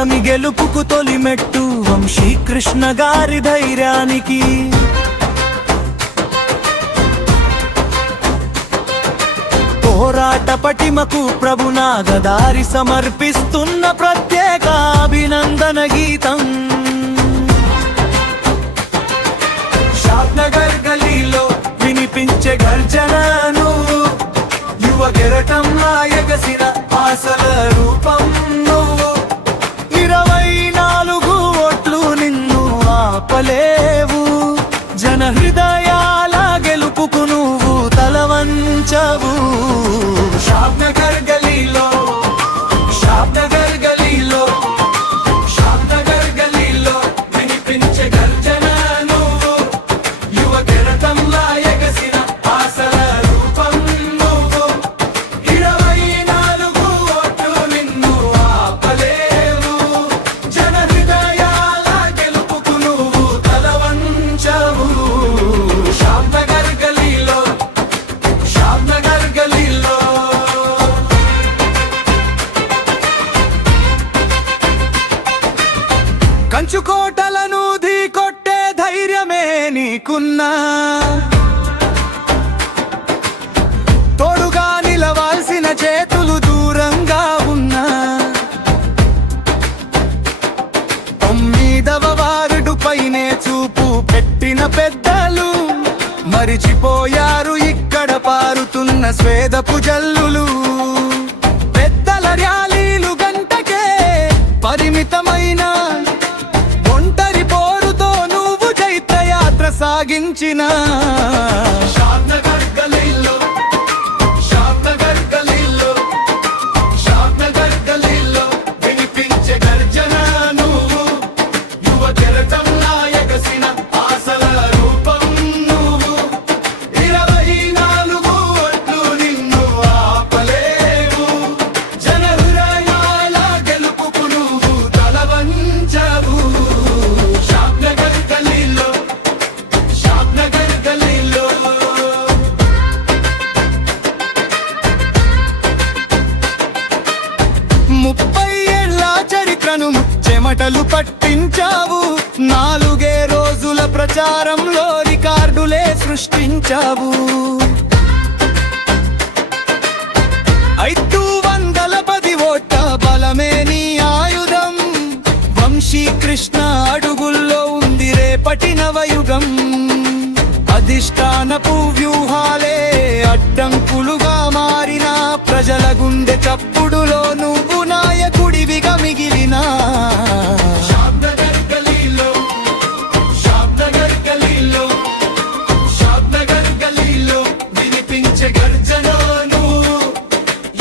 ఓటమి గెలుపుకు తొలిమెట్టు వంశీకృష్ణ గారి ధైర్యానికి. పోరాట పటిమకు ప్రభునాగదారి సమర్పిస్తున్న ప్రత్యేక అభినందన గీతం. షాద్నగర్ గలీలో వినిపించే గర్జనను యువ కెరటంలా ఎగసిన ఆశల రూపం నువ్వు. 24 ఓట్లు నిన్ను ఆపలేవు, జన హృదయాల గెలుపుకు నువ్వు తలవంచవు. షాద్నగర్ గలీలో, షాద్నగర్ గలీలో, షాద్నగర్ గలీలో వినిపించే గర్జన నువ్వు, యువ కెరటంలా ఎగసిన ఆశల రూపం నువ్వు. 24 ఓట్లు నిన్ను ఆపలేవు, జన హృదయాల గెలుపుకు నువ్వు తలవంచవు. షాద్నగర్ గలీలో, షాద్నగర్ గలీలో. కంచుకోటలను ఢీకొట్టే ధైర్యమే నీకున్నా, తోడుగా నిలవాల్సిన చేతులు దూరంగా ఉన్నా. 9వ వార్డు పైనే చూపు పెట్టిన పెద్దలు మరిచిపోయారు ఇక్కడ పారుతున్న స్వేదపు జల్లులు. పెద్దల ర్యాలీలు గంటకే పరిమితమైన ఒంటరి పోరుతో నువ్వు చైత్రయాత్ర సాగించిన. షాద్నగర్ గలీలో, షాద్నగర్ గలీలో, షాద్నగర్ గలీలో వినిపించే గర్జన నువ్వు, యువ కెరటంలా ఎగసిన ఆశల రూపం నువ్వు. 24 ఓట్లు నిన్ను ఆపలేవు, జన హృదయాల గెలుపుకు నువ్వు తలవంచవు. షాద్నగర్ గలీలో, షాద్నగర్ గలీలో. ముప్పై ఏళ్ల చరిత్రను చెమటలు పట్టించావు, 4 రోజుల ప్రచారంలో రికార్డులే సృష్టించావు. 510 ఓట్ల బలమే నీ ఆయుధం, వంశీకృష్ణ అడుగుల్లో ఉంది రేపటి నవయుగం. అధిష్టానపు వ్యూహాలే అడ్డంకులుగా మారిన ప్రజల గుండె చప్పుడులో నువ్వు నాయకుడివిగా మిగిలిన. షాద్నగర్ గలీలో, షాద్నగర్ గలీలో, షాద్నగర్ గలీలో వినిపించే గర్జన నువ్వు,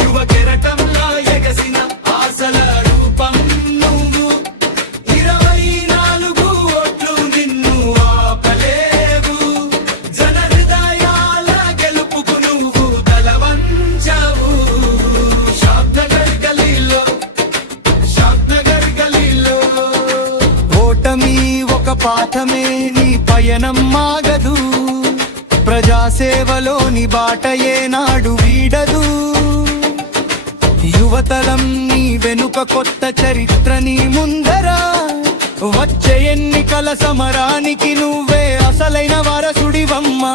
యువ కెరటంలా ఎగసిన ఆశల రూపం నువ్వు. 24 ఓట్లు నిన్ను ఆపలేవు, జన హృదయాల గెలుపుకు నువ్వు తలవంచవు. షాద్నగర్ గలీలో, షాద్నగర్ గలీలో. ఓటమి ఒక పాఠమే, నీ పయనం మాగదు, ప్రజాసేవలోని బాట ఏనాడు వీడదు. యువతరం నీ వెనుక, కొత్త చరిత్ర నీ ముందర. వచ్చే ఎన్నికల సమరానికి నువ్వే అసలైన వారసుడివమ్మా.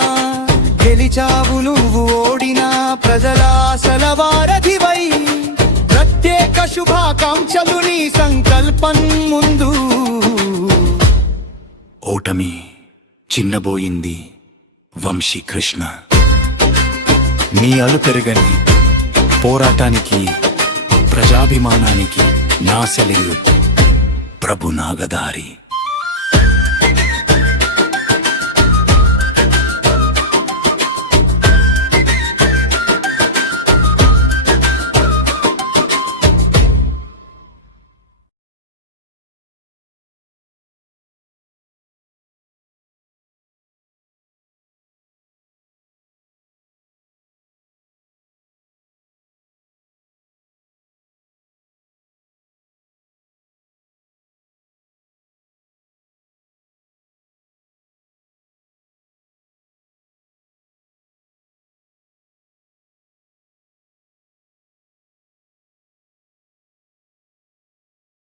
గెలిచావు నువ్వు, ఓడినా ప్రజల ఆశల వారధివై. ప్రత్యేక శుభాకాంక్షలు నీ సంకల్పం ముందు. ఓటమి చిన్నబోయింది వంశీకృష్ణ, నీ అలుపెరగని పోరాటానికి, ప్రజాభిమానానికి నా సెలవు ప్రభునాగదారి.